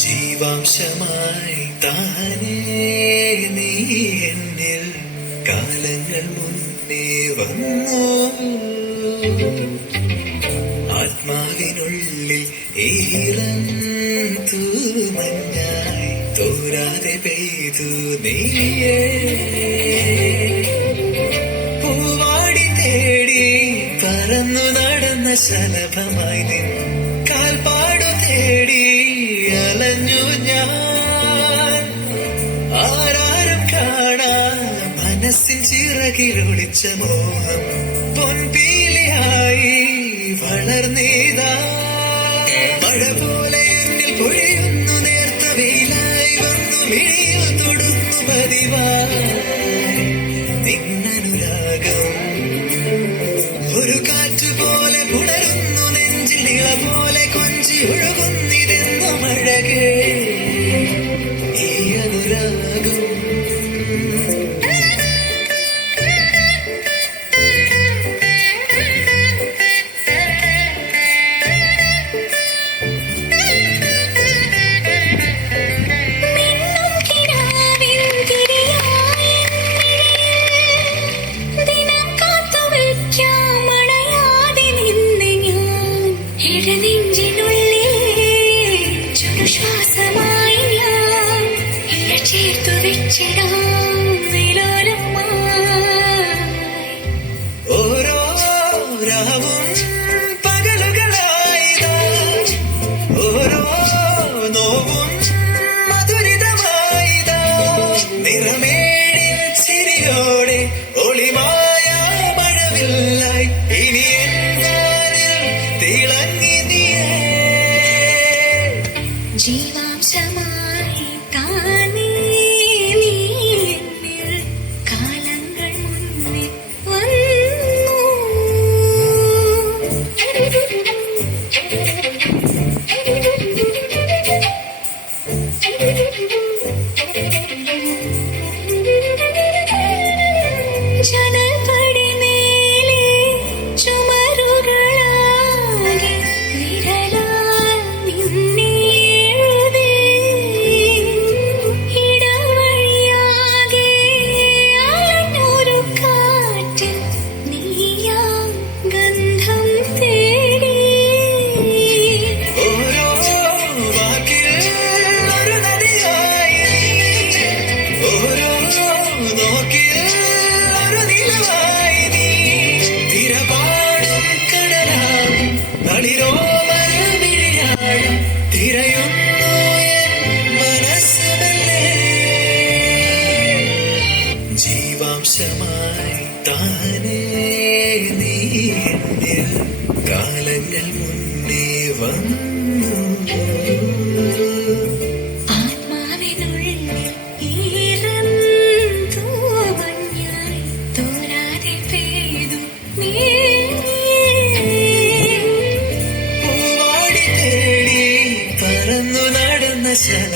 ജീവാംശമായി താനേ നീ എന്നിൽ കാലങ്ങൾ മുന്നേ വന്നു. ആത്മാവിനുള്ളിൽ ഈറൻ തൂമഞ്ഞായി തോരാതെ പെയ്തു നീയേ. പൂവാടി തേടി പറന്നു നടന്ന ശലഭമായി നിൻ കാൽപ്പാടു തേടി അലഞ്ഞു ഞാൻ. ആരാരും കാണാ മനസ്സിൻ ചിറകിലൊളിച്ച മോഹം പൊൻപീലിയായി വളർന്നീതാ. മഴ പോലെ എന്നിൽ പൊഴിയുന്നു നേർത്ത വെയിലായി വന്നു മിഴിയിൽ തൊടുന്നു പതിവായി നിന്നനുരാഗം. ഒരു കാറ്റ് പോലെ പുണരുന്നു നെഞ്ചിൽ ഇള പോലെ കൊഞ്ചി ഒഴുകുന്നിതെന്നു മഴകേ ഈ അനുരാഗം. ഓരോ രാവും പകലുകളായിതാ, ഓരോ നോവും മധുരിതമായിതാ. നിറമേടിൻ ചിരിയോടെ ഒളിമായ മഴവില്ലായി ഇനി എന്നാലിൽ തിളങ്ങി നീയേ. ജീവാംശമായി താനേ കാലങ്ങൾ മുന്നേ വന്നു. ജനപടി മേലെ ചുമരുകളാകെ വിരലാൽ നിന്നെ എഴുതി. ഇടവഴിയാകെ അലഞ്ഞൊരു കാറ്റിൽ നീയാ ഗന്ധം തേടി. ഓരോ വാക്കിൽ ഒരു നദിയായി നീ, ഓരോ നോക്കിൽ ഒരു നിലവായി നീ. തിരപാടും കടലായി തളിരോമൽ വിഴിയാഴം തിരയുന്നു എൻ മനസ്സുമല്ലേ. ജീവാംശമായി താനേ നീ എന്നിൽ കാലങ്ങൾ മുന്നേ വന്നു. ആത്മാവിനുള്ളിൽ ഈറൻ തൂമഞ്ഞായി തോരാതെ പെയ്തു നീ. പൂവാടി തേടി പറന്നു നടന്ന ശല